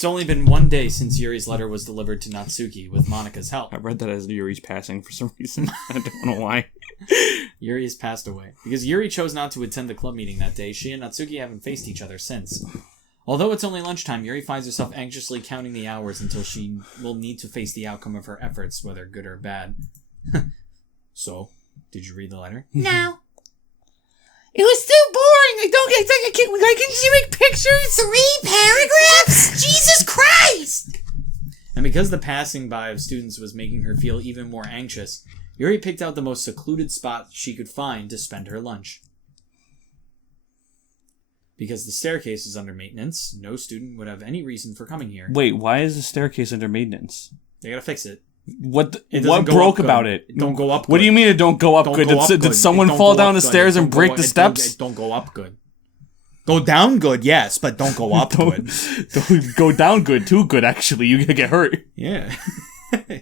It's only been one day since Yuri's letter was delivered to Natsuki with Monika's help. I read that as Yuri's passing for some reason. I don't know why. Yuri has passed away. Because Yuri chose not to attend the club meeting that day, she and Natsuki haven't faced each other since. Although it's only lunchtime, Yuri finds herself anxiously counting the hours until she will need to face the outcome of her efforts, whether good or bad. So, did you read the letter? No. It was too boring. I can see make pictures. 3 paragraphs? Jesus Christ! And because the passing by of students was making her feel even more anxious, Yuri picked out the most secluded spot she could find to spend her lunch. Because the staircase is under maintenance, no student would have any reason for coming here. Wait, why is the staircase under maintenance? They gotta fix it. What broke about it? It don't go up good. What do you mean it don't go up good? Did someone fall down the stairs and break the steps? It don't go up good. Go down good, yes, but don't go up good. Don't go down good, too good, actually. You're gonna get hurt. Yeah.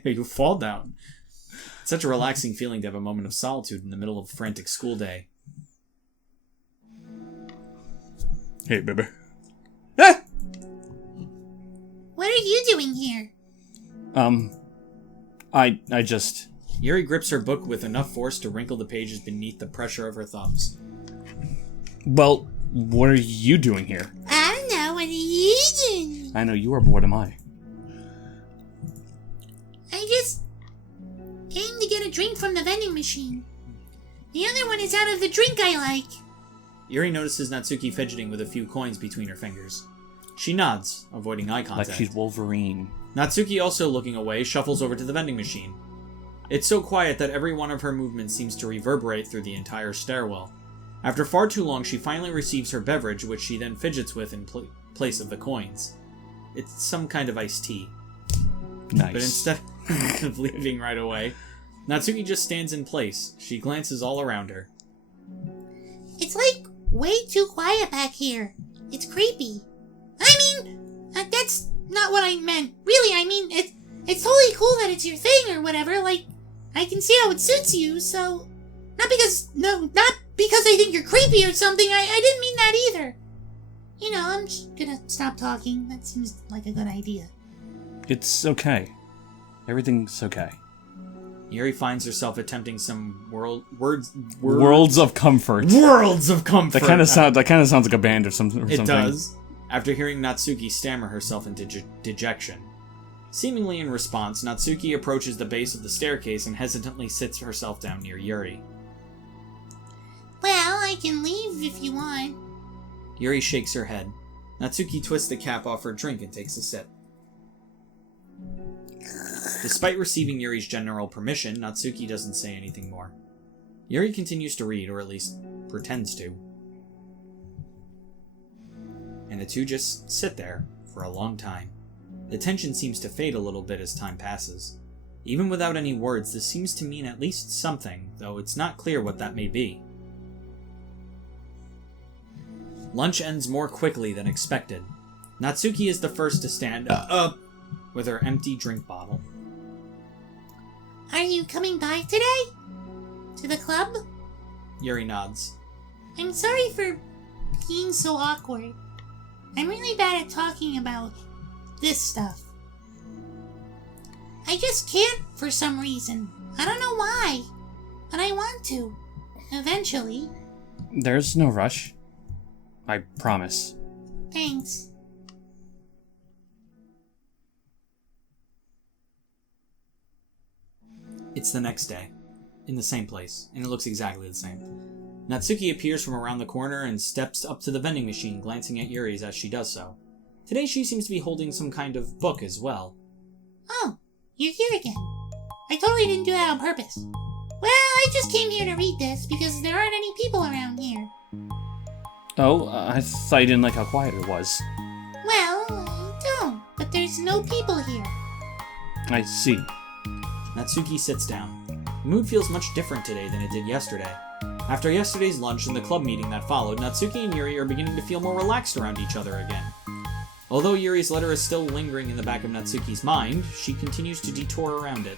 You fall down. It's such a relaxing feeling to have a moment of solitude in the middle of a frantic school day. Hey, baby. Ah! What are you doing here? I just... Yuri grips her book with enough force to wrinkle the pages beneath the pressure of her thumbs. Well, what are you doing here? I don't know. What are you doing? I know you are, but what am I? I just came to get a drink from the vending machine. The other one is out of the drink I like. Yuri notices Natsuki fidgeting with a few coins between her fingers. She nods, avoiding eye contact. Like she's Wolverine. Natsuki, also looking away, shuffles over to the vending machine. It's so quiet that every one of her movements seems to reverberate through the entire stairwell. After far too long, she finally receives her beverage, which she then fidgets with in place of the coins. It's some kind of iced tea. Nice. But instead of leaving right away, Natsuki just stands in place. She glances all around her. It's like way too quiet back here. It's creepy. I mean, that's not what I meant. Really, I mean, it's totally cool that it's your thing or whatever. Like, I can see how it suits you, so... Not because I think you're creepy or something. I didn't mean that either. You know, I'm just gonna stop talking. That seems like a good idea. It's okay. Everything's okay. Yuri finds herself attempting some words of comfort. Worlds of comfort. That kind of sounds like a band or something. It does. After hearing Natsuki stammer herself into dejection. Seemingly in response, Natsuki approaches the base of the staircase and hesitantly sits herself down near Yuri. Well, I can leave if you want. Yuri shakes her head. Natsuki twists the cap off her drink and takes a sip. Despite receiving Yuri's general permission, Natsuki doesn't say anything more. Yuri continues to read, or at least pretends to. And the two just sit there for a long time. The tension seems to fade a little bit as time passes. Even without any words, this seems to mean at least something, though it's not clear what that may be. Lunch ends more quickly than expected. Natsuki is the first to stand up with her empty drink bottle. Are you coming by today? To the club? Yuri nods. I'm sorry for being so awkward. I'm really bad at talking about this stuff. I just can't for some reason. I don't know why, but I want to. Eventually. There's no rush. I promise. Thanks. It's the next day, in the same place, and it looks exactly the same. Natsuki appears from around the corner and steps up to the vending machine, glancing at Yuri's as she does so. Today she seems to be holding some kind of book as well. Oh, you're here again. I totally didn't do that on purpose. Well, I just came here to read this because there aren't any people around here. Oh, I thought you didn't like how quiet it was. Well, I don't, but there's no people here. I see. Natsuki sits down. The mood feels much different today than it did yesterday. After yesterday's lunch and the club meeting that followed, Natsuki and Yuri are beginning to feel more relaxed around each other again. Although Yuri's letter is still lingering in the back of Natsuki's mind, she continues to detour around it.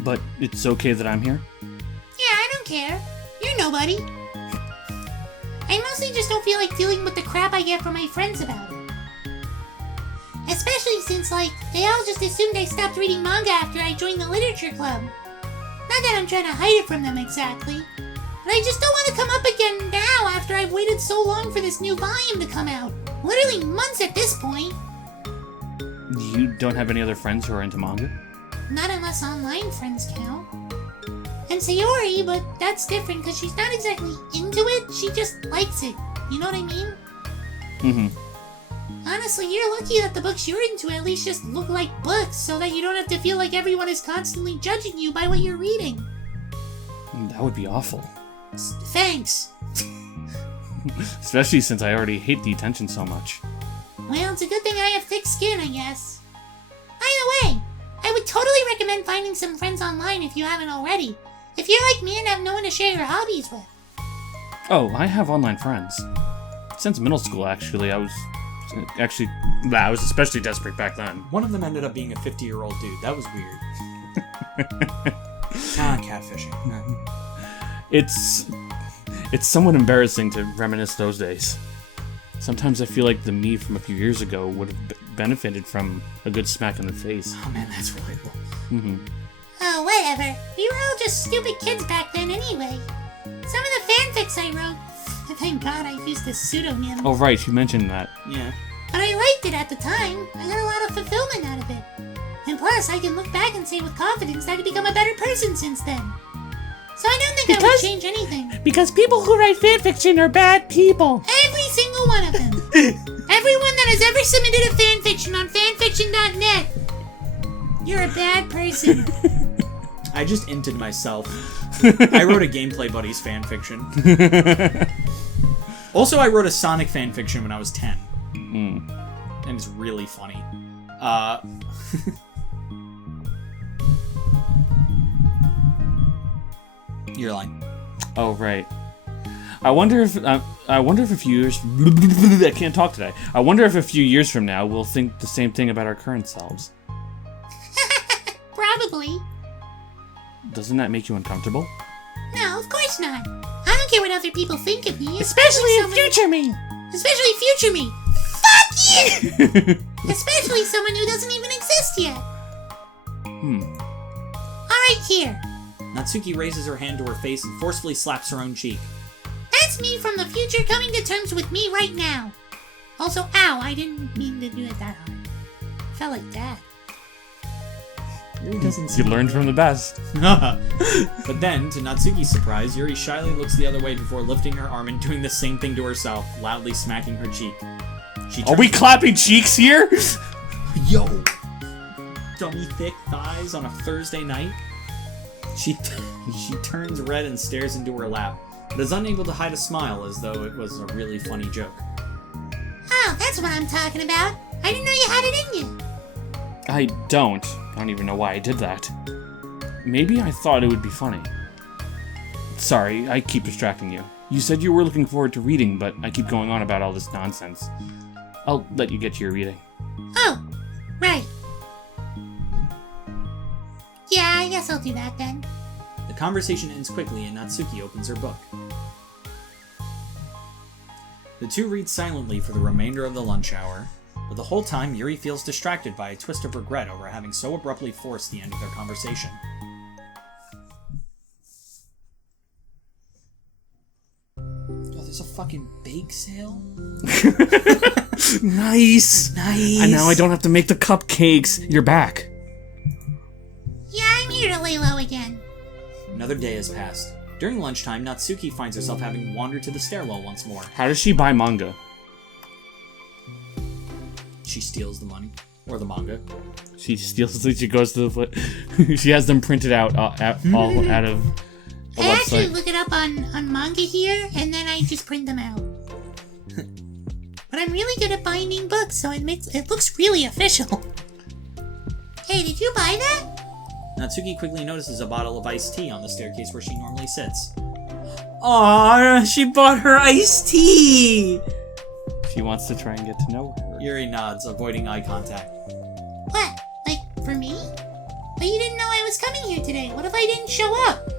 But it's okay that I'm here? Yeah, I don't care. You're nobody. I mostly just don't feel like dealing with the crap I get from my friends about it. Especially since, like, they all just assumed I stopped reading manga after I joined the literature club. Not that I'm trying to hide it from them exactly, but I just don't want to come up again now after I've waited so long for this new volume to come out. Literally months at this point. You don't have any other friends who are into manga? Not unless online friends count. And Sayori, but that's different because she's not exactly into it, she just likes it. You know what I mean? Mm-hmm. Honestly, you're lucky that the books you're into at least just look like books so that you don't have to feel like everyone is constantly judging you by what you're reading. That would be awful. Thanks. Especially since I already hate the attention so much. Well, it's a good thing I have thick skin, I guess. By the way, I would totally recommend finding some friends online if you haven't already. If you're like me and have no one to share your hobbies with. Oh, I have online friends. Since middle school, actually, I was especially desperate back then. One of them ended up being a 50-year-old dude. That was weird. Catfishing. It's somewhat embarrassing to reminisce those days. Sometimes I feel like the me from a few years ago would have benefited from a good smack in the face. Oh man, that's relatable. Mm-hmm. Oh, whatever. We were all just stupid kids back then anyway. Some of the fanfics I wrote... Thank God I used a pseudonym. Oh right, you mentioned that. Yeah. But I liked it at the time. I got a lot of fulfillment out of it. And plus, I can look back and say with confidence that I've become a better person since then. So I don't think I would change anything. Because people who write fanfiction are bad people. Every single one of them. Everyone that has ever submitted a fanfiction on fanfiction.net. You're a bad person. I just inted myself. I wrote a Gameplay Buddies fanfiction. Also, I wrote a Sonic fanfiction when I was 10. And it's really funny. Your line. Oh right. I wonder if a few years. I can't talk today. I wonder if a few years from now we'll think the same thing about our current selves. Probably. Doesn't that make you uncomfortable? No, of course not. I don't care what other people think of me. Especially future me. Especially future me. Fuck you! Especially someone who doesn't even exist yet. Alright, here. Natsuki raises her hand to her face and forcefully slaps her own cheek. That's me from the future coming to terms with me right now. Also, ow, I didn't mean to do it that hard. Felt like that. Yuri doesn't You learned from the best. But then, to Natsuki's surprise, Yuri shyly looks the other way before lifting her arm and doing the same thing to herself, loudly smacking her cheek. Are we clapping cheeks here? Yo! Dummy thick thighs on a Thursday night? She turns red and stares into her lap, but is unable to hide a smile as though it was a really funny joke. Oh, that's what I'm talking about. I didn't know you had it in you. I don't even know why I did that. Maybe I thought it would be funny. Sorry, I keep distracting you. You said you were looking forward to reading, but I keep going on about all this nonsense. I'll let you get to your reading. Oh, right. Yeah, I guess I'll do that then. The conversation ends quickly and Natsuki opens her book. The two read silently for the remainder of the lunch hour, but the whole time Yuri feels distracted by a twist of regret over having so abruptly forced the end of their conversation. Oh, there's a fucking bake sale? Nice! And now I don't have to make the cupcakes. You're back. Yeah, I'm here to lay low again. Another day has passed. During lunchtime, Natsuki finds herself having wandered to the stairwell once more. How does she buy manga? She steals the money. Or the manga. She steals it, she goes to the foot. She has them printed out all out of a I website. actually look it up on manga here, and then I just print them out. But I'm really good at binding books, so it looks really official. Hey, did you buy that? Natsuki quickly notices a bottle of iced tea on the staircase where she normally sits. Aww, she bought her iced tea! She wants to try and get to know her. Yuri nods, avoiding eye contact. What? Like, for me? But you didn't know I was coming here today. What if I didn't show up?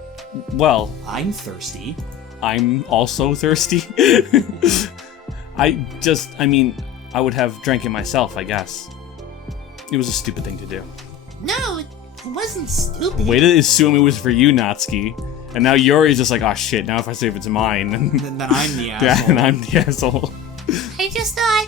Well, I'm thirsty. I'm also thirsty. I would have drank it myself, I guess. It was a stupid thing to do. No, it wasn't stupid. Way to assume it was for you, Natsuki. And now Yuri's just like, oh shit, now if I say if it's mine, Then I'm the asshole. yeah, and I'm the asshole. I just thought...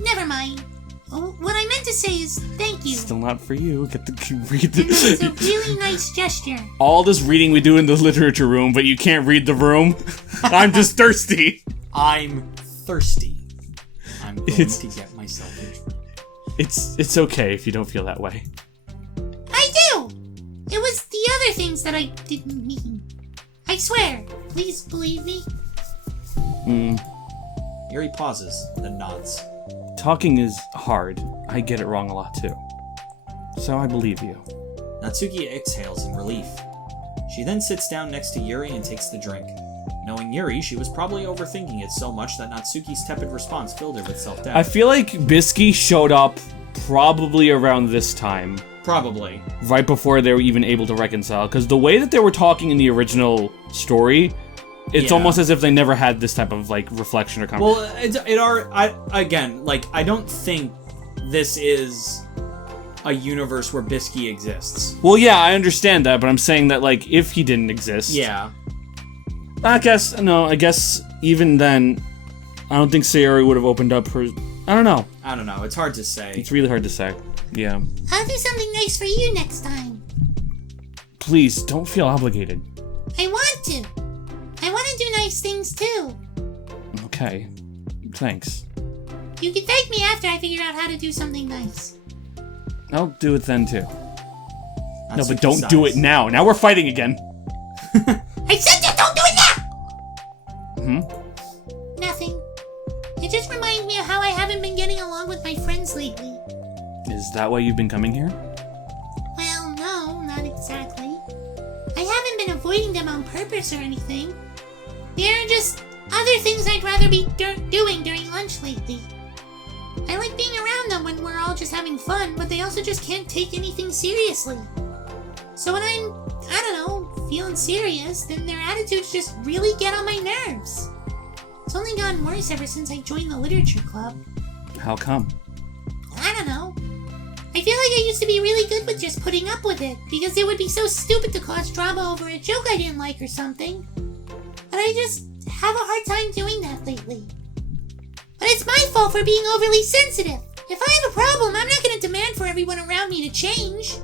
Never mind. Oh, what I meant to say is thank you. Still not for you. Read It's a the... really nice gesture. All this reading we do in the literature room, but you can't read the room. I'm just thirsty. I'm thirsty. I'm going to get myself a drink. It's okay if you don't feel that way. I do! It was the other things that I didn't mean. I swear. Please believe me. Yuri pauses, then nods. Talking is hard. I get it wrong a lot too. So I believe you. Natsuki exhales in relief. She then sits down next to Yuri and takes the drink. Knowing Yuri, she was probably overthinking it so much that Natsuki's tepid response filled her with self-doubt. I feel like Bisky showed up probably around this time. Probably. Right before they were even able to reconcile. Because the way that they were talking in the original story, it's almost as if they never had this type of, like, reflection or conversation. Well, I don't think this is a universe where Bisky exists. Well, yeah, I understand that, but I'm saying that, like, if he didn't exist... Yeah. I guess even then, I don't think Sayori would have opened up her... I don't know. It's hard to say. It's really hard to say. Yeah. I'll do something nice for you next time. Please, don't feel obligated. I want to. I want to do nice things too. Okay. Thanks. You can thank me after I figure out how to do something nice. I'll do it then too. Natsuki No, but don't sighs. do it now. Now we're fighting again. I said you don't do it now! Nothing. It just reminds me of how I haven't been getting along with my friends lately. Is that why you've been coming here? Well, no, not exactly. I haven't been avoiding them on purpose or anything. There are just other things I'd rather be doing during lunch lately. I like being around them when we're all just having fun, but they also just can't take anything seriously. So when I'm, feeling serious, then their attitudes just really get on my nerves. It's only gotten worse ever since I joined the literature club. How come? I don't know. I feel like I used to be really good with just putting up with it, because it would be so stupid to cause drama over a joke I didn't like or something. But I just have a hard time doing that lately. But it's my fault for being overly sensitive. If I have a problem, I'm not going to demand for everyone around me to change.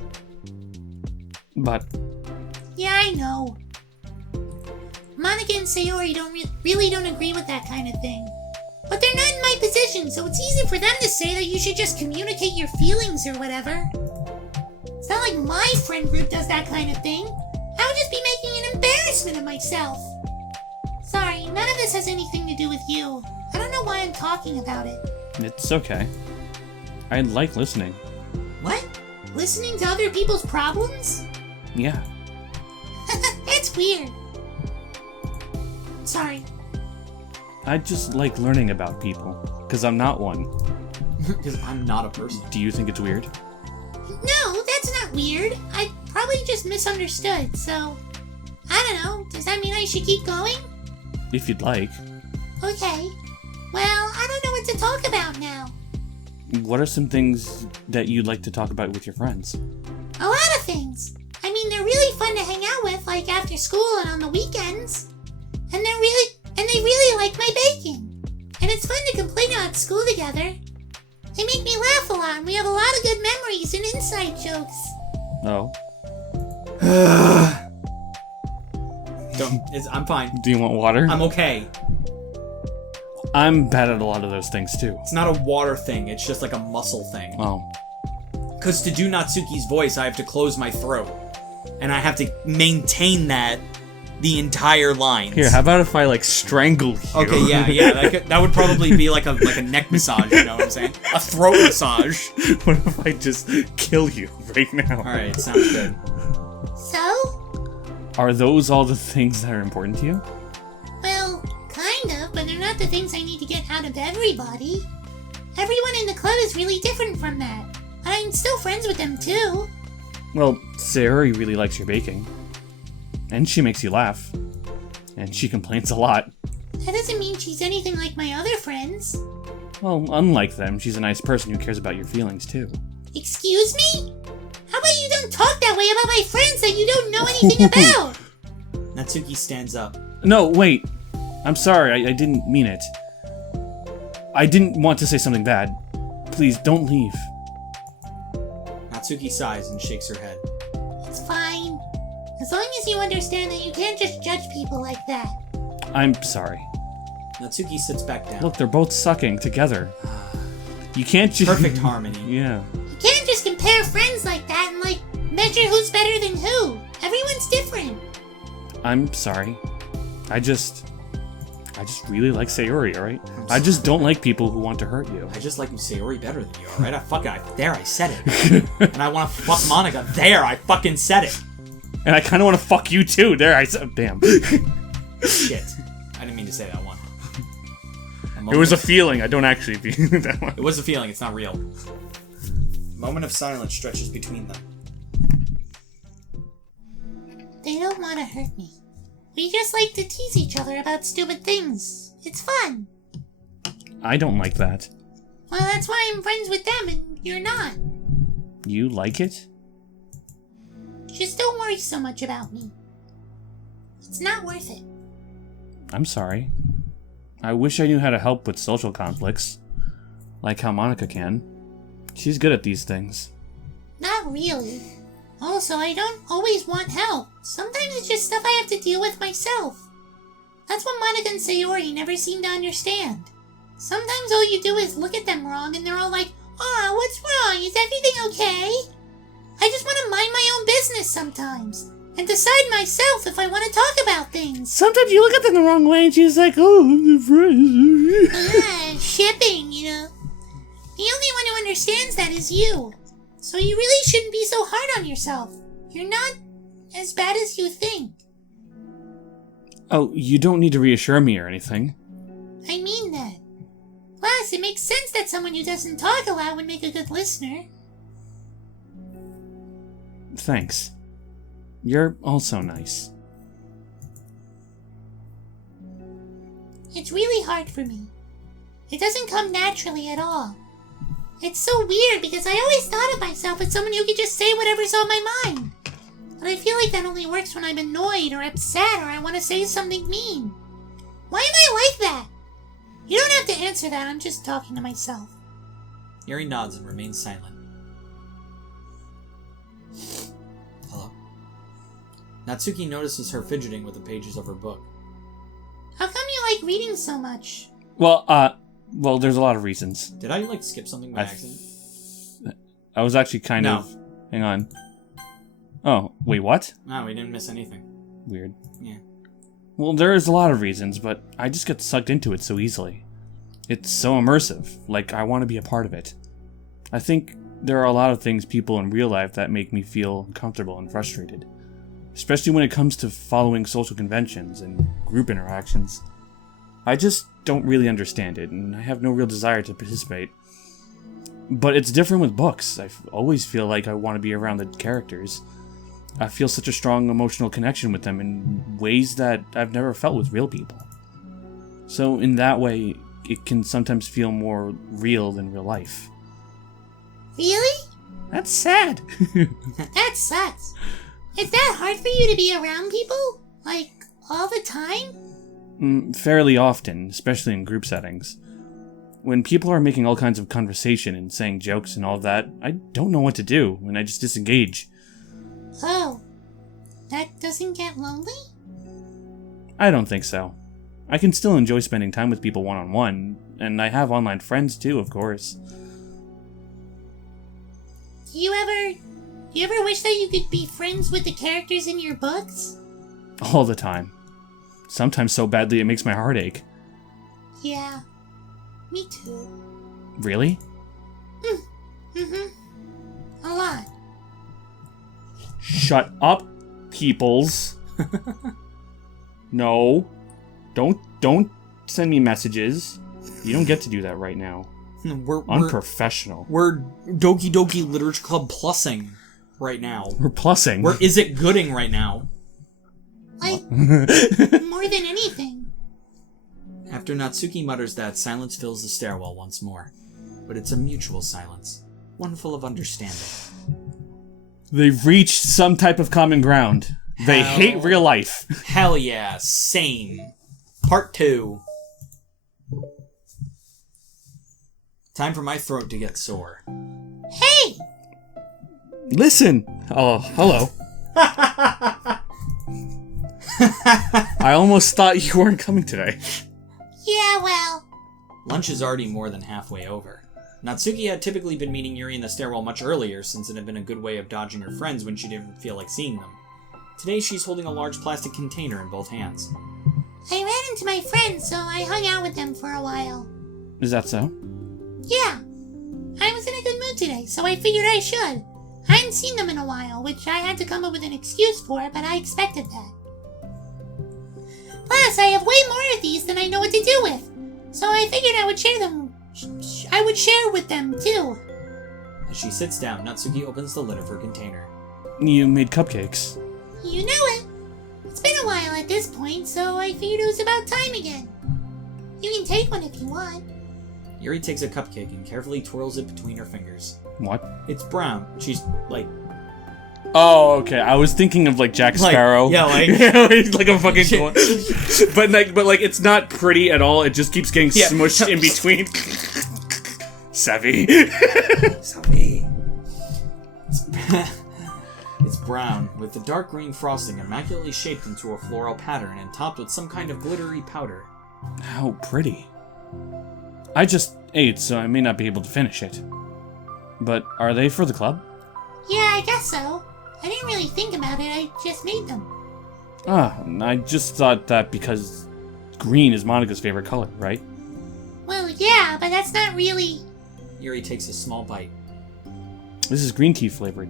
But... Yeah, I know. Monica and Sayori really don't agree with that kind of thing. But they're not in my position, so it's easy for them to say that you should just communicate your feelings or whatever. It's not like my friend group does that kind of thing. I would just be making an embarrassment of myself. Sorry, none of this has anything to do with you. I don't know why I'm talking about it. It's okay. I like listening. What? Listening to other people's problems? Yeah. That's weird. Sorry. I just like learning about people, because I'm not one. Because I'm not a person. Do you think it's weird? No, that's not weird. I probably just misunderstood, so... I don't know. Does that mean I should keep going? If you'd like. Okay. Well, I don't know what to talk about now. What are some things that you'd like to talk about with your friends? A lot of things. I mean, they're really fun to hang out with, like after school and on the weekends. And they really like my baking. And it's fun to complain about school together. They make me laugh a lot, and we have a lot of good memories and inside jokes. Oh. I'm fine. Do you want water? I'm okay. I'm bad at a lot of those things too. It's not a water thing, it's just like a muscle thing. Oh. Because to do Natsuki's voice, I have to close my throat. And I have to maintain that the entire lines. Here, how about if I, like, strangle you? Okay, yeah. That would probably be like a neck massage, you know what I'm saying? A throat massage. What if I just kill you right now? Alright, sounds good. So? Are those all the things that are important to you? Well, kind of, but they're not the things I need to get out of everybody. Everyone in the club is really different from that. I'm still friends with them, too. Well, Sayori really likes your baking. And she makes you laugh. And she complains a lot. That doesn't mean she's anything like my other friends. Well, unlike them, she's a nice person who cares about your feelings, too. Excuse me? How about you don't talk that way about my friends that you don't know anything about? Natsuki stands up. No, wait. I'm sorry, I didn't mean it. I didn't want to say something bad. Please, don't leave. Natsuki sighs and shakes her head. It's fine. As long as you understand that you can't just judge people like that. I'm sorry. Natsuki sits back down. Look, they're both sucking together. You can't just... Perfect harmony. Yeah. You can't just compare friends like that and, measure who's better than who. Everyone's different. I'm sorry. I just really like Sayori, alright? I just don't like people who want to hurt you. I just like Sayori better than you, alright? I said it. And I want to fuck Monica. There, I fucking said it. And I kind of want to fuck you too. There, I said, damn. Shit. I didn't mean to say that one. It was a feeling. I don't actually feel that one. It was a feeling. It's not real. A moment of silence stretches between them. They don't want to hurt me. We just like to tease each other about stupid things. It's fun. I don't like that. Well, that's why I'm friends with them and you're not. You like it? Just don't worry so much about me. It's not worth it. I'm sorry. I wish I knew how to help with social conflicts. Like how Monica can. She's good at these things. Not really. Also, I don't always want help. Sometimes it's just stuff I have to deal with myself. That's what Monica and Sayori never seem to understand. Sometimes all you do is look at them wrong and they're all like, "Aw, what's wrong? Is everything okay?" I just want to mind my own business sometimes. And decide myself if I want to talk about things. Sometimes you look at them the wrong way and she's like, "Oh, I'm friends." Shipping, you know. The only one who understands that is you. So you really shouldn't be so hard on yourself. You're not as bad as you think. Oh, you don't need to reassure me or anything. I mean that. Plus, it makes sense that someone who doesn't talk a lot would make a good listener. Thanks. You're also nice. It's really hard for me. It doesn't come naturally at all. It's so weird because I always thought of myself as someone who could just say whatever's on my mind. But I feel like that only works when I'm annoyed or upset or I want to say something mean. Why am I like that? You don't have to answer that, I'm just talking to myself. Yuri nods and remains silent. Hello? Natsuki notices her fidgeting with the pages of her book. How come you like reading so much? Well, there's a lot of reasons. Did I, skip something by accident? I was actually kind of... Hang on. Oh, wait, what? No, we didn't miss anything. Weird. Yeah. Well, there's a lot of reasons, but I just get sucked into it so easily. It's so immersive, like I want to be a part of it. I think there are a lot of things people in real life that make me feel uncomfortable and frustrated. Especially when it comes to following social conventions and group interactions. I just don't really understand it, and I have no real desire to participate. But it's different with books. I always feel like I want to be around the characters. I feel such a strong emotional connection with them in ways that I've never felt with real people. So in that way, it can sometimes feel more real than real life. Really? That's sad. That sucks. Is that hard for you to be around people? Like, all the time? Fairly often, especially in group settings. When people are making all kinds of conversation and saying jokes and all of that, I don't know what to do, and I just disengage. Oh. That doesn't get lonely? I don't think so. I can still enjoy spending time with people one-on-one, and I have online friends too, of course. Do you ever wish that you could be friends with the characters in your books? All the time. Sometimes so badly it makes my heart ache. Yeah. Me too. Really? A lot. Shut up, peoples. No. Don't send me messages. You don't get to do that right now. We're unprofessional. We're Doki Doki Literature Club plussing right now. We're plussing. We're is it gooding right now. More than anything. After Natsuki mutters that, silence fills the stairwell once more. But it's a mutual silence. one full of understanding. They've reached some type of common ground. They hate real life. Hell yeah, same. Part 2. Time for my throat to get sore. Hey! Listen! Oh, hello. I almost thought you weren't coming today. Yeah, well... Lunch is already more than halfway over. Natsuki had typically been meeting Yuri in the stairwell much earlier, since it had been a good way of dodging her friends when she didn't feel like seeing them. Today she's holding a large plastic container in both hands. I ran into my friends, so I hung out with them for a while. Is that so? Yeah. I was in a good mood today, so I figured I should. I hadn't seen them in a while, which I had to come up with an excuse for, but I expected that. Plus, I have way more of these than I know what to do with, so I figured I would share them. I would share with them, too. As she sits down, Natsuki opens the lid of her container. You made cupcakes. You know it. It's been a while at this point, so I figured it was about time again. You can take one if you want. Yuri takes a cupcake and carefully twirls it between her fingers. What? It's brown. She's, like... Oh, okay. I was thinking of, like, Jack Sparrow. Yeah, like... like a fucking... but it's not pretty at all. It just keeps getting smushed in between. Savvy. Savvy. It's brown, with the dark green frosting immaculately shaped into a floral pattern and topped with some kind of glittery powder. How pretty. I just ate, so I may not be able to finish it. But are they for the club? Yeah, I guess so. I didn't really think about it, I just made them. Ah, I just thought that because green is Monica's favorite color, right? Well, yeah, but that's not really... Yuri takes a small bite. This is green tea flavored.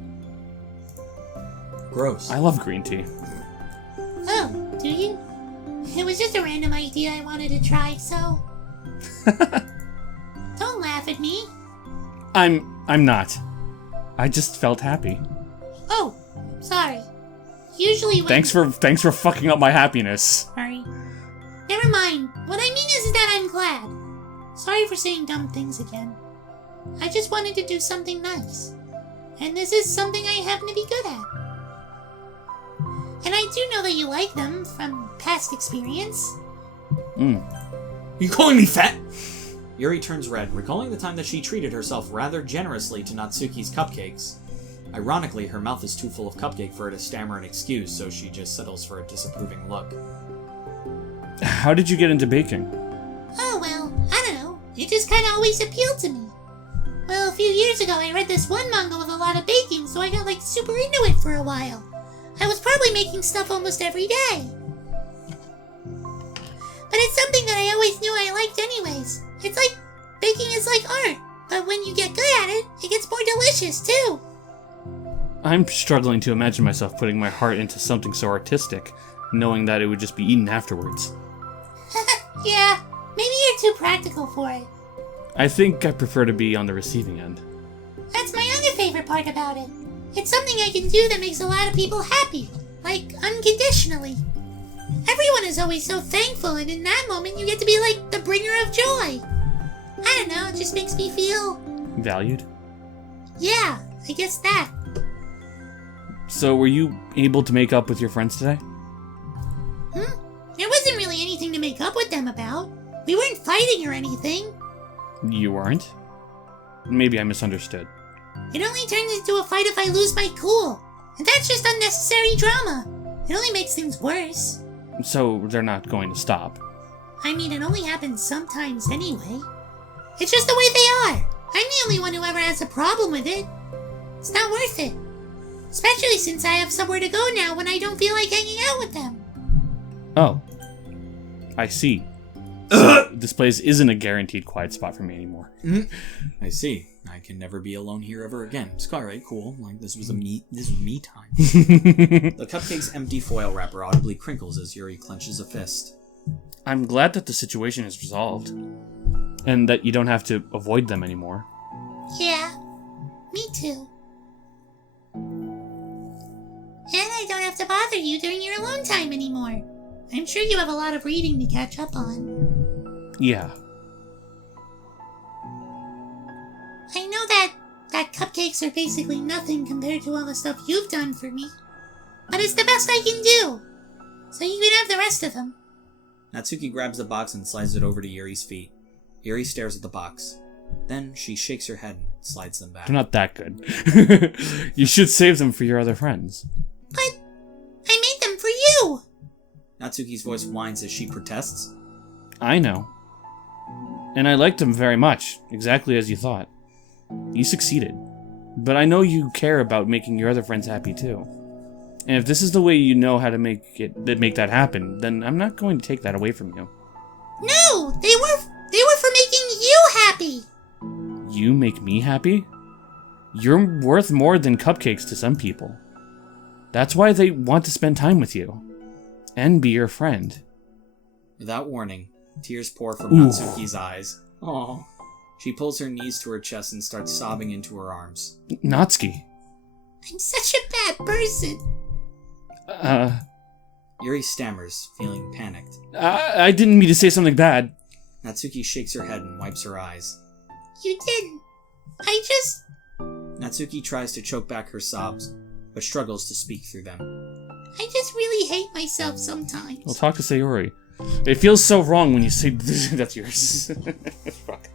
Gross. I love green tea. Oh, do you? It was just a random idea I wanted to try, so... Don't laugh at me. I'm not. I just felt happy. Oh, sorry. Usually when... Thanks for fucking up my happiness. Sorry. Never mind. What I mean is that I'm glad. Sorry for saying dumb things again. I just wanted to do something nice. And this is something I happen to be good at. And I do know that you like them from past experience. You calling me fat? Yuri turns red, recalling the time that she treated herself rather generously to Natsuki's cupcakes. Ironically, her mouth is too full of cupcake for her to stammer an excuse, so she just settles for a disapproving look. How did you get into baking? Oh, well, I don't know. It just kind of always appealed to me. Well, a few years ago, I read this one manga with a lot of baking, so I got, like, super into it for a while. I was probably making stuff almost every day. But it's something that I always knew I liked anyways. It's like, baking is like art, but when you get good at it, it gets more delicious, too. I'm struggling to imagine myself putting my heart into something so artistic, knowing that it would just be eaten afterwards. Yeah, maybe you're too practical for it. I think I prefer to be on the receiving end. That's my other favorite part about it. It's something I can do that makes a lot of people happy, like unconditionally. Everyone is always so thankful, and in that moment you get to be like the bringer of joy. I don't know, it just makes me feel... Valued? Yeah, I guess that. So were you able to make up with your friends today? There wasn't really anything to make up with them about. We weren't fighting or anything. You weren't? Maybe I misunderstood. It only turns into a fight if I lose my cool. And that's just unnecessary drama. It only makes things worse. So they're not going to stop? I mean, it only happens sometimes anyway. It's just the way they are. I'm the only one who ever has a problem with it. It's not worth it. Especially since I have somewhere to go now when I don't feel like hanging out with them. Oh. I see. So this place isn't a guaranteed quiet spot for me anymore. I see. I can never be alone here ever again. It's alright, cool. Like, this was me time. The cupcake's empty foil wrapper audibly crinkles as Yuri clenches a fist. I'm glad that the situation is resolved. And that you don't have to avoid them anymore. Yeah, me too. And I don't have to bother you during your alone time anymore. I'm sure you have a lot of reading to catch up on. Yeah. I know that cupcakes are basically nothing compared to all the stuff you've done for me. But it's the best I can do. So you can have the rest of them. Natsuki grabs the box and slides it over to Yuri's feet. Yuri stares at the box. Then she shakes her head and slides them back. They're not that good. You should save them for your other friends. But I made them for you! Natsuki's voice whines as she protests. I know. And I liked them very much, exactly as you thought. You succeeded. But I know you care about making your other friends happy too. And if this is the way you know how to make that happen, then I'm not going to take that away from you. No! They were for making you happy! You make me happy? You're worth more than cupcakes to some people. That's why they want to spend time with you. And be your friend. Without warning, tears pour from Natsuki's eyes. Aww. She pulls her knees to her chest and starts sobbing into her arms. Natsuki. I'm such a bad person. Yuri stammers, feeling panicked. I didn't mean to say something bad. Natsuki shakes her head and wipes her eyes. You didn't. Natsuki tries to choke back her sobs, but struggles to speak through them. I just really hate myself sometimes. Well, talk to Sayori. It feels so wrong when you say that's yours. Fuck.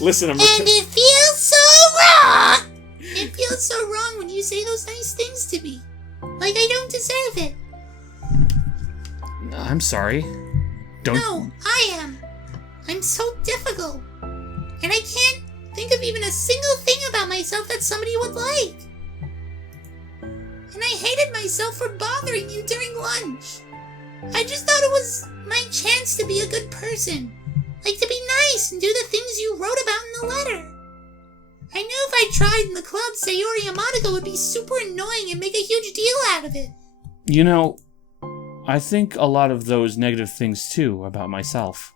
Listen, And it feels so wrong! It feels so wrong when you say those nice things to me. Like I don't deserve it. I'm sorry. Don't. No, I am. I'm so difficult. And I can't think of even a single thing about myself that somebody would like. And I hated myself for bothering you during lunch. I just thought it was my chance to be a good person. Like to be nice and do the things you wrote about in the letter. I knew if I tried in the club, Sayori Yamato would be super annoying and make a huge deal out of it. You know, I think a lot of those negative things too about myself.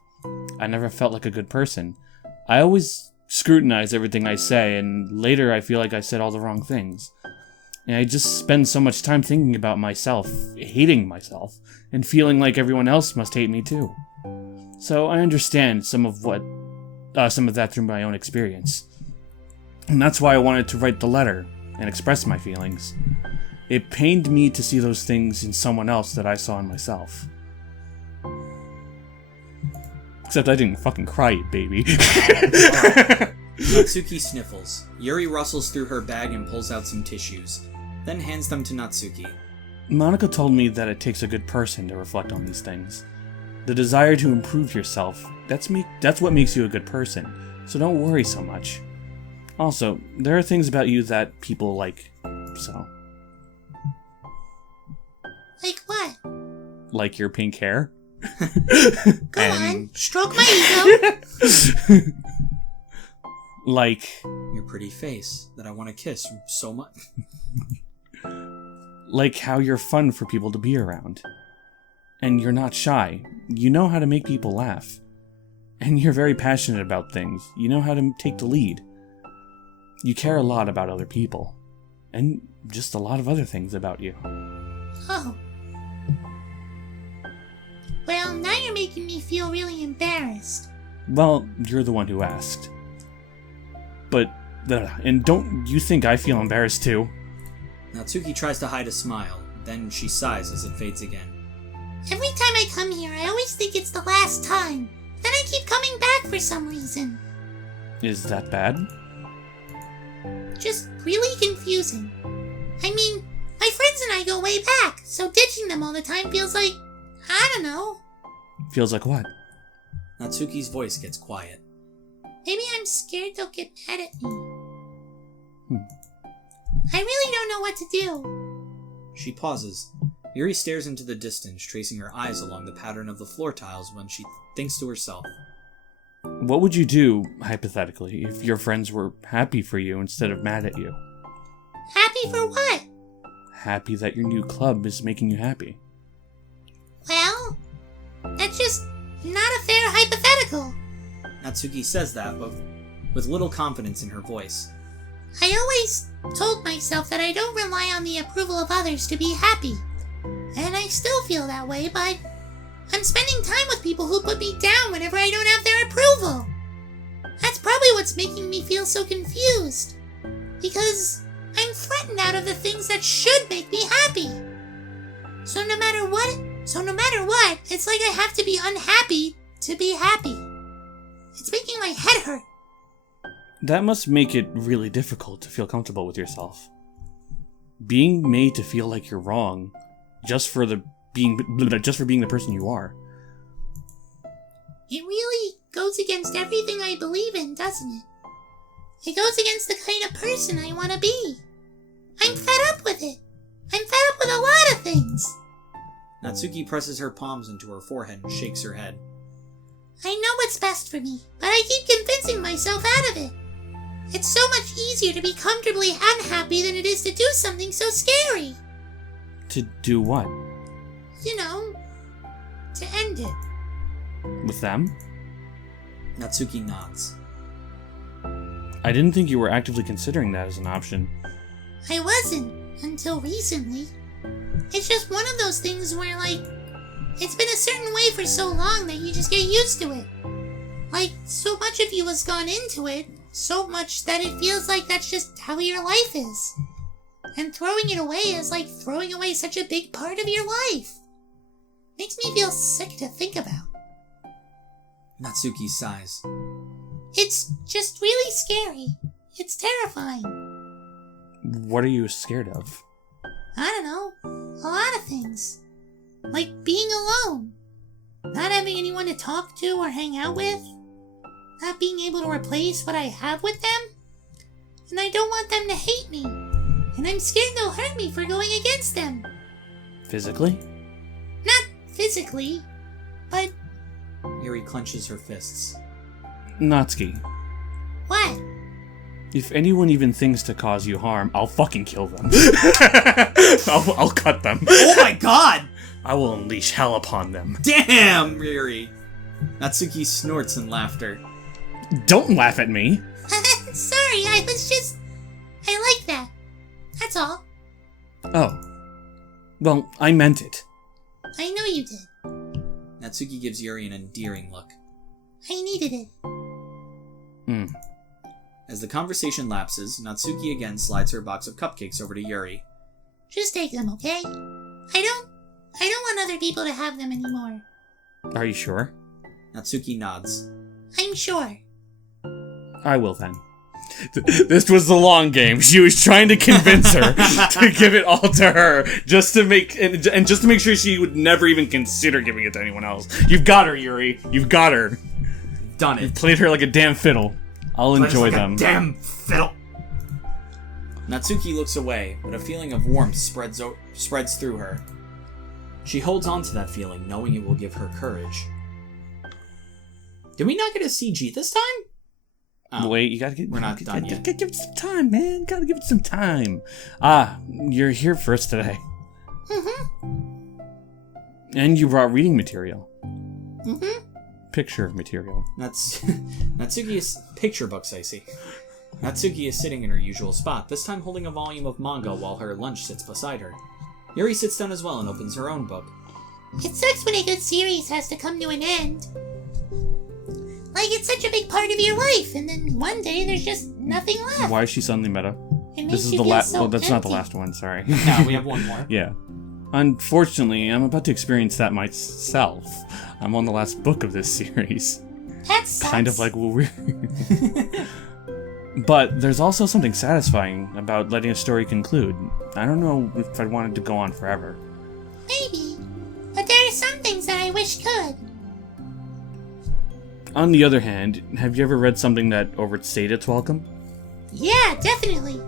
I never felt like a good person. I always scrutinize everything I say, and later I feel like I said all the wrong things. And I just spend so much time thinking about myself, hating myself, and feeling like everyone else must hate me too. So I understand some of that through my own experience. And that's why I wanted to write the letter and express my feelings. It pained me to see those things in someone else that I saw in myself. Except I didn't fucking cry, you baby. Natsuki sniffles. Yuri rustles through her bag and pulls out some tissues, then hands them to Natsuki. Monica told me that it takes a good person to reflect on these things. The desire to improve yourself, that's what makes you a good person, so don't worry so much. Also, there are things about you that people like, so. Like what? Like your pink hair? Go on, stroke my ego. Like... Your pretty face that I want to kiss so much. Like how you're fun for people to be around. And you're not shy. You know how to make people laugh. And you're very passionate about things. You know how to take the lead. You care a lot about other people. And just a lot of other things about you. Oh. Well, now you're making me feel really embarrassed. Well, you're the one who asked. But, and don't you think I feel embarrassed too? Natsuki tries to hide a smile, then she sighs as it fades again. Every time I come here, I always think it's the last time. Then I keep coming back for some reason. Is that bad? Just really confusing. I mean, my friends and I go way back, so ditching them all the time feels like, I don't know. Feels like what? Natsuki's voice gets quiet. Maybe I'm scared they'll get mad at me. I really don't know what to do. She pauses. Yuri stares into the distance, tracing her eyes along the pattern of the floor tiles when she thinks to herself. What would you do, hypothetically, if your friends were happy for you instead of mad at you? Happy for what? Happy that your new club is making you happy. Well, that's just not a fair hypothetical. Natsuki says that, but with little confidence in her voice. I always told myself that I don't rely on the approval of others to be happy. And I still feel that way, but I'm spending time with people who put me down whenever I don't have their approval. That's probably what's what's making me feel so confused. Because I'm threatened out of the things that should make me happy. So no matter what, it's like I have to be unhappy to be happy. It's making my head hurt. That must make it really difficult to feel comfortable with yourself. Being made to feel like you're wrong, just for being the person you are. It really goes against everything I believe in, doesn't it? It goes against the kind of person I want to be. I'm fed up with it. I'm fed up with a lot of things. Natsuki presses her palms into her forehead and shakes her head. I know what's best for me, but I keep convincing myself out of it. It's so much easier to be comfortably unhappy than it is to do something so scary. To do what? You know, to end it. With them? Natsuki nods. I didn't think you were actively considering that as an option. I wasn't, until recently. It's just one of those things where, like, it's been a certain way for so long that you just get used to it. Like, so much of you has gone into it, so much that it feels like that's just how your life is. And throwing it away is like throwing away such a big part of your life. Makes me feel sick to think about. Natsuki sighs. It's just really scary. It's terrifying. What are you scared of? I don't know. A lot of things. Like being alone. Not having anyone to talk to or hang out with. Not being able to replace what I have with them. And I don't want them to hate me. And I'm scared they'll hurt me for going against them. Physically? Not physically, but... Yuri clenches her fists. Natsuki, What? if anyone even thinks to cause you harm, I'll fucking kill them. I'll cut them. Oh my god! I will unleash hell upon them. Damn, Yuri! Natsuki snorts in laughter. Don't laugh at me. Sorry, I like that. That's all. Oh. Well, I meant it. I know you did. Natsuki gives Yuri an endearing look. I needed it. As the conversation lapses, Natsuki again slides her box of cupcakes over to Yuri. Just take them, okay? I don't want other people to have them anymore. Are you sure? Natsuki nods. I'm sure. I will then. This was the long game. She was trying to convince her to give it all to her, just to make sure she would never even consider giving it to anyone else. You've got her, Yuri. You've got her. Done it. You've played her like a damn fiddle. I'll enjoy them. Damn fiddle. Natsuki looks away, but a feeling of warmth spreads through her. She holds on to that feeling, knowing it will give her courage. Did we not get a CG this time? Oh, wait, you gotta get... We're not done yet. Gotta give it some time, man. Gotta give it some time. Ah, you're here first today. Mm-hmm. And you brought reading material. Mm-hmm. Picture material. Natsuki is... Picture books, I see. Natsuki is sitting in her usual spot, this time holding a volume of manga while her lunch sits beside her. Yuri sits down as well and opens her own book. It sucks when a good series has to come to an end. Like, it's such a big part of your life, and then one day there's just nothing left. Why is she suddenly meta? It makes This is you the feel last. so Well, that's not the empty. last one. Sorry. No, we have one more. Yeah. Unfortunately, I'm about to experience that myself. I'm on the last book of this series. That sucks. Kind of like weird. But there's also something satisfying about letting a story conclude. I don't know if I'd want it to go on forever. Maybe. But there are some things that I wish could. On the other hand, have you ever read something that overstayed its welcome? Yeah, definitely.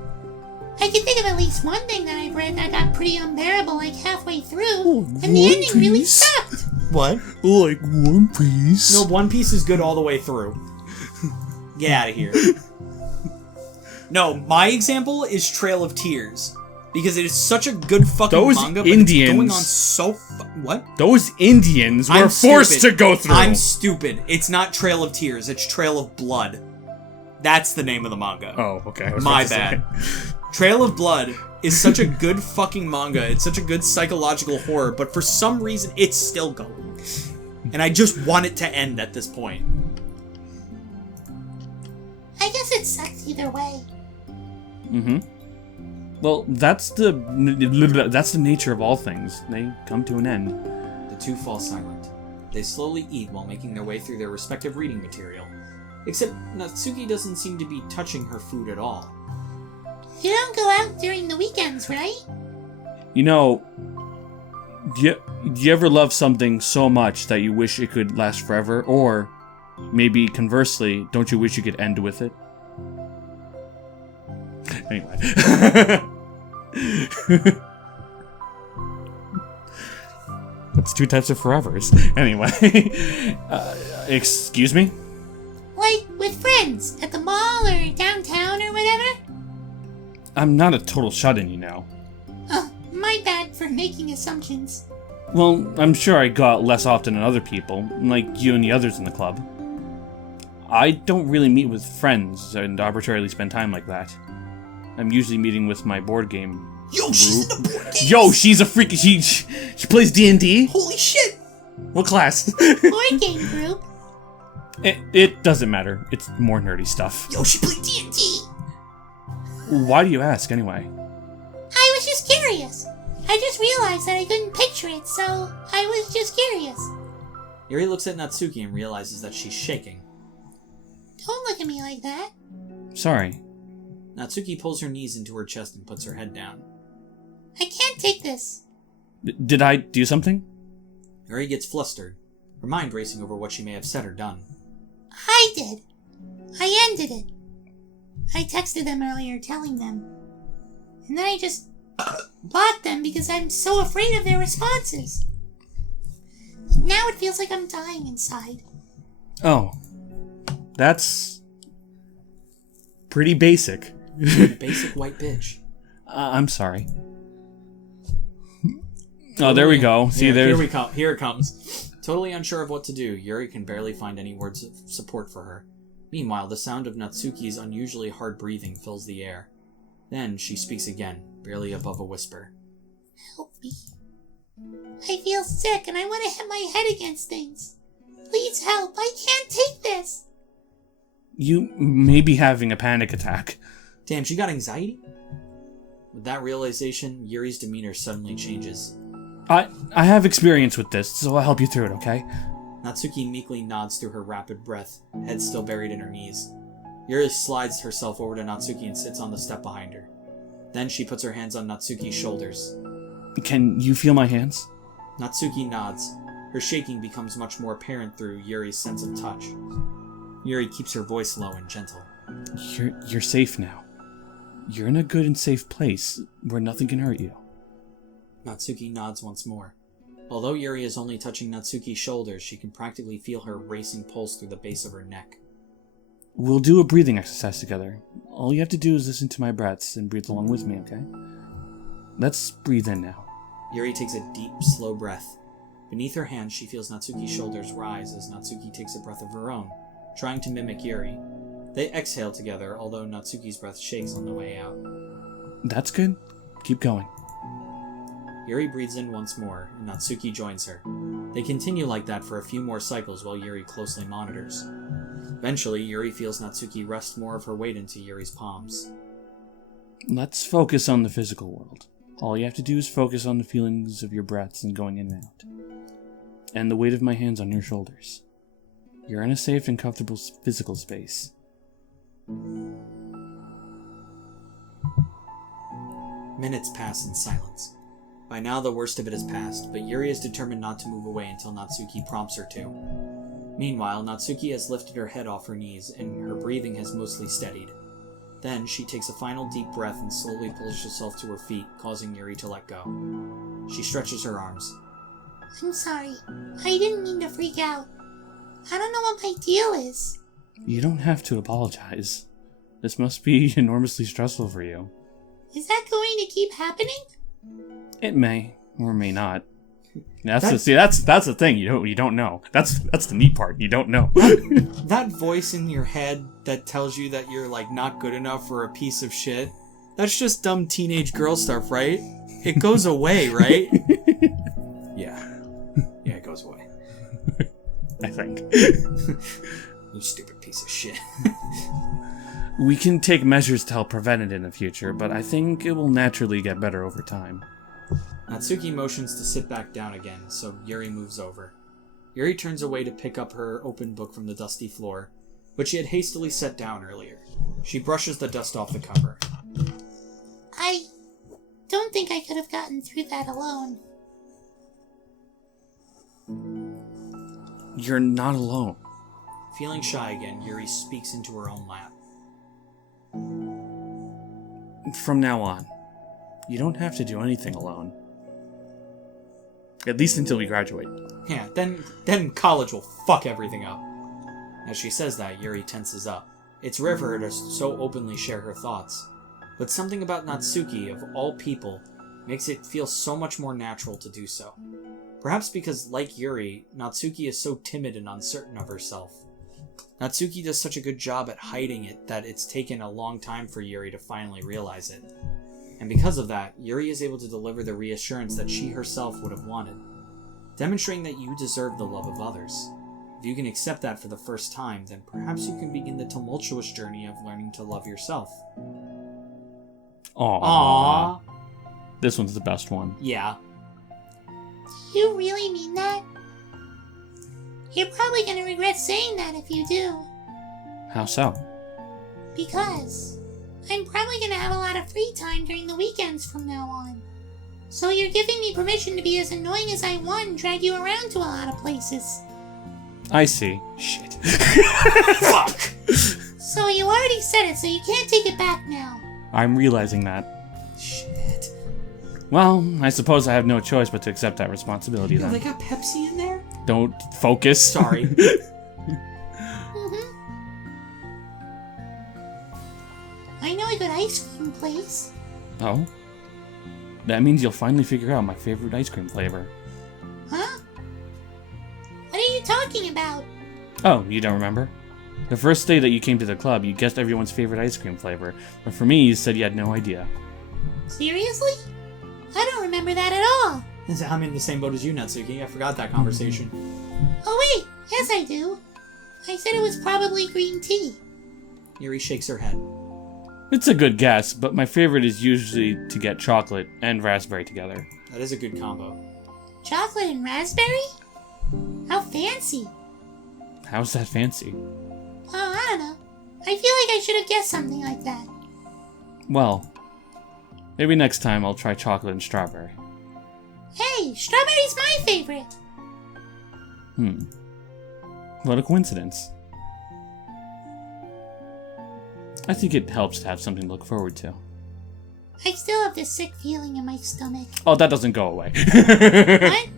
I can think of at least one thing that I've read that got pretty unbearable like halfway through, and the ending really sucked. What? Like One Piece. No, One Piece is good all the way through. Get out of here. No, my example is Trail of Tears. Because it is such a good fucking Those manga, but Indians- it's going on so... What? Those Indians were I'm forced stupid. to go through. I'm stupid. It's not Trail of Tears, it's Trail of Blood. That's the name of the manga. Oh, okay. I was My about to say. bad. Trail of Blood is such a good fucking manga. It's such a good psychological horror, but for some reason, it's still going. And I just want it to end at this point. I I guess it sucks either way. Mm-hmm. Well, that's the nature of all things. They come to an end. The two fall silent. They slowly eat while making their way through their respective reading material. Except Natsuki doesn't seem to be touching her food at all. You don't go out during the weekends, right? You know, do you ever love something so much that you wish it could last forever? Or maybe conversely, don't you wish you could end with it? Anyway. That's two types of forevers. Anyway. Excuse me? Like with friends at the mall or downtown or whatever? I'm not a total shut-in, you know. Oh, my bad for making assumptions. Well, I'm sure I go out less often than other people, like you and the others in the club. I don't really meet with friends and arbitrarily spend time like that. I'm usually meeting with my board game Yo, she's in the board games. Yo, she's a freak. She plays D&D? Holy shit. What class? Board game group? It doesn't matter. It's more nerdy stuff. Yo, she played D&D. Why do you ask, anyway? I was just curious. I just realized that I couldn't picture it, so I was just curious. Yuri looks at Natsuki and realizes that she's shaking. Don't look at me like that. Sorry. Natsuki pulls her knees into her chest and puts her head down. I can't take this. Did I do something? Yuri gets flustered, her mind racing over what she may have said or done. I did. I ended it. I texted them earlier telling them. And then I just blocked them because I'm so afraid of their responses. Now it feels like I'm dying inside. Oh. That's pretty basic. Basic white bitch. I'm sorry. Oh, there we go. See, yeah, here it comes. Totally unsure of what to do, Yuri can barely find any words of support for her. Meanwhile, the sound of Natsuki's unusually hard breathing fills the air. Then she speaks again, barely above a whisper. Help me. I feel sick and I want to hit my head against things. Please help. I can't take this. You may be having a panic attack. Damn, she got anxiety? With that realization, Yuri's demeanor suddenly changes. I have experience with this, so I'll help you through it, okay? Natsuki meekly nods through her rapid breath, head still buried in her knees. Yuri slides herself over to Natsuki and sits on the step behind her. Then she puts her hands on Natsuki's shoulders. Can you feel my hands? Natsuki nods. Her shaking becomes much more apparent through Yuri's sense of touch. Yuri keeps her voice low and gentle. You're safe now. You're in a good and safe place where nothing can hurt you. Natsuki nods once more. Although Yuri is only touching Natsuki's shoulders, she can practically feel her racing pulse through the base of her neck. We'll do a breathing exercise together. All you have to do is listen to my breaths and breathe along with me, okay? Let's breathe in now. Yuri takes a deep, slow breath. Beneath her hand, she feels Natsuki's shoulders rise as Natsuki takes a breath of her own, trying to mimic Yuri. They exhale together, although Natsuki's breath shakes on the way out. That's good. Keep going. Yuri breathes in once more, and Natsuki joins her. They continue like that for a few more cycles while Yuri closely monitors. Eventually, Yuri feels Natsuki rest more of her weight into Yuri's palms. Let's focus on the physical world. All you have to do is focus on the feelings of your breaths and going in and out. And the weight of my hands on your shoulders. You're in a safe and comfortable physical space. Minutes pass in silence. By now, the worst of it is past, but Yuri is determined not to move away until Natsuki prompts her to. Meanwhile, Natsuki has lifted her head off her knees, and her breathing has mostly steadied. Then, she takes a final deep breath and slowly pulls herself to her feet, causing Yuri to let go. She stretches her arms. I'm sorry. I didn't mean to freak out. I don't know what my deal is. You don't have to apologize. This must be enormously stressful for you. Is that going to keep happening? It may or may not. That's the thing. You don't know. That's the neat part. You don't know. That voice in your head that tells you that you're like not good enough for a piece of shit. That's just dumb teenage girl stuff, right? It goes away, right? Yeah, it goes away. I think. You stupid piece of shit. We can take measures to help prevent it in the future, but I think it will naturally get better over time. Natsuki motions to sit back down again, so Yuri moves over. Yuri turns away to pick up her open book from the dusty floor, which she had hastily set down earlier. She brushes the dust off the cover. I don't think I could have gotten through that alone. You're not alone. Feeling shy again, Yuri speaks into her own lap. From now on, you don't have to do anything alone. At least until we graduate. Yeah, then college will fuck everything up. As she says that, Yuri tenses up. It's rare for her to so openly share her thoughts. But something about Natsuki, of all people, makes it feel so much more natural to do so. Perhaps because, like Yuri, Natsuki is so timid and uncertain of herself. Natsuki does such a good job at hiding it that it's taken a long time for Yuri to finally realize it. And because of that, Yuri is able to deliver the reassurance that she herself would have wanted, demonstrating that you deserve the love of others. If you can accept that for the first time, then perhaps you can begin the tumultuous journey of learning to love yourself. Aww. This one's the best one. Yeah. Do you really mean that? You're probably gonna regret saying that if you do. How so? Because I'm probably gonna have a lot of free time during the weekends from now on. So you're giving me permission to be as annoying as I want and drag you around to a lot of places. I see. Shit. Fuck! So you already said it, so you can't take it back now. I'm realizing that. Shit. Well, I suppose I have no choice but to accept that responsibility then. They got Pepsi in there? Don't focus. Sorry. I know a good ice cream place. Oh? That means you'll finally figure out my favorite ice cream flavor. Huh? What are you talking about? Oh, you don't remember? The first day that you came to the club, you guessed everyone's favorite ice cream flavor, but for me, you said you had no idea. Seriously? I don't remember that at all. I'm in the same boat as you, Natsuki. I forgot that conversation. Oh wait, yes I do. I said it was probably green tea. Yuri shakes her head. It's a good guess, but my favorite is usually to get chocolate and raspberry together. That is a good combo. Chocolate and raspberry? How fancy. How's that fancy? Oh, I don't know. I feel like I should have guessed something like that. Well, maybe next time I'll try chocolate and strawberry. Hey, strawberry's my favorite. What a coincidence. I think it helps to have something to look forward to. I still have this sick feeling in my stomach. Oh, that doesn't go away. What?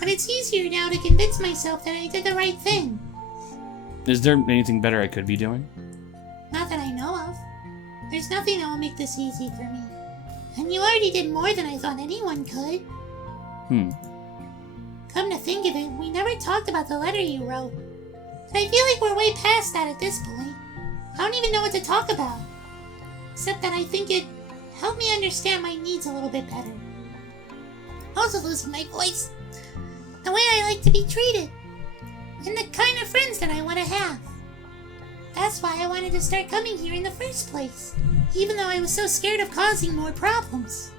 But it's easier now to convince myself that I did the right thing. Is there anything better I could be doing? Not that I know of. There's nothing that will make this easy for me. And you already did more than I thought anyone could. Come to think of it, we never talked about the letter you wrote. But I feel like we're way past that at this point. I don't even know what to talk about. Except that I think it helped me understand my needs a little bit better. Also losing my voice. The way I like to be treated. And the kind of friends that I want to have. That's why I wanted to start coming here in the first place. Even though I was so scared of causing more problems.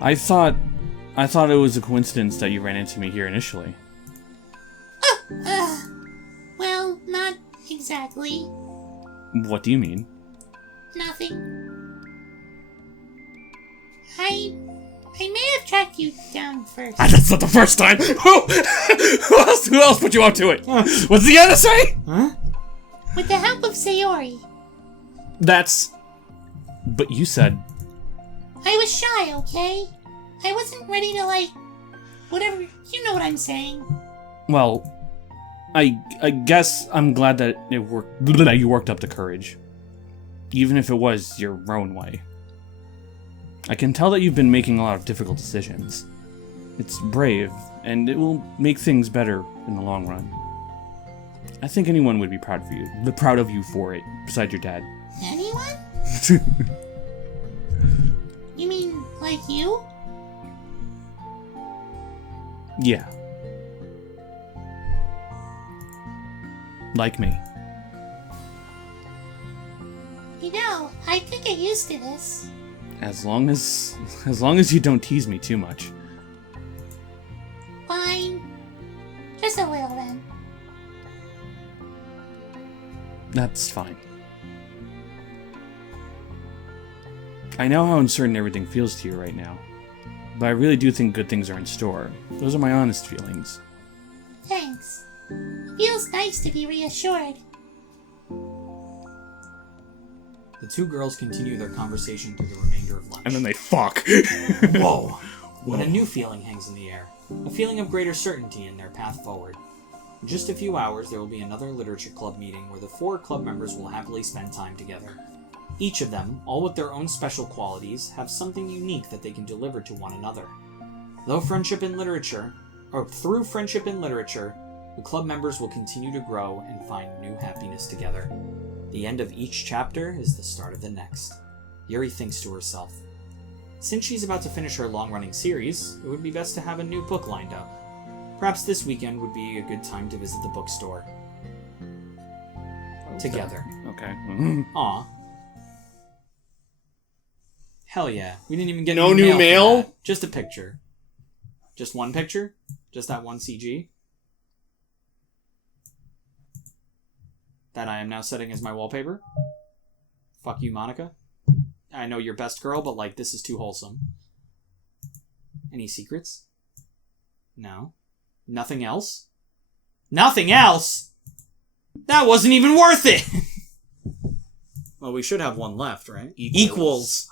I thought it was a coincidence that you ran into me here initially. Well, not exactly. What do you mean? Nothing. I may have tracked you down first. That's not the first time! Who else put you up to it? What's the other say? Huh? With the help of Sayori. But you said... I was shy, okay? I wasn't ready to, whatever, you know what I'm saying. Well, I guess I'm glad that that you worked up the courage. Even if it was your own way. I can tell that you've been making a lot of difficult decisions. It's brave, and it will make things better in the long run. I think anyone would be proud of you for it, besides your dad. Anyone? You mean, like you? Yeah. Like me. You know, I could get used to this. As long as you don't tease me too much. Fine. Just a little then. That's fine. I know how uncertain everything feels to you right now, but I really do think good things are in store. Those are my honest feelings. Thanks. It feels nice to be reassured. The two girls continue their conversation through the remainder of lunch. And then they fuck. Whoa! When a new feeling hangs in the air. A feeling of greater certainty in their path forward. In just a few hours, there will be another literature club meeting where the 4 club members will happily spend time together. Each of them, all with their own special qualities, have something unique that they can deliver to one another. Through friendship in literature, the club members will continue to grow and find new happiness together. The end of each chapter is the start of the next. Yuri thinks to herself, since she's about to finish her long-running series, it would be best to have a new book lined up. Perhaps this weekend would be a good time to visit the bookstore. Together. Okay. Aw. Hell yeah. We didn't even get No any new for mail? that. Just a picture. Just one picture? Just that one CG? That I am now setting as my wallpaper? Fuck you, Monica. I know you're best girl, but like, this is too wholesome. Any secrets? No. Nothing else? Nothing else?! That wasn't even worth it! Well, we should have one left, right? Equals.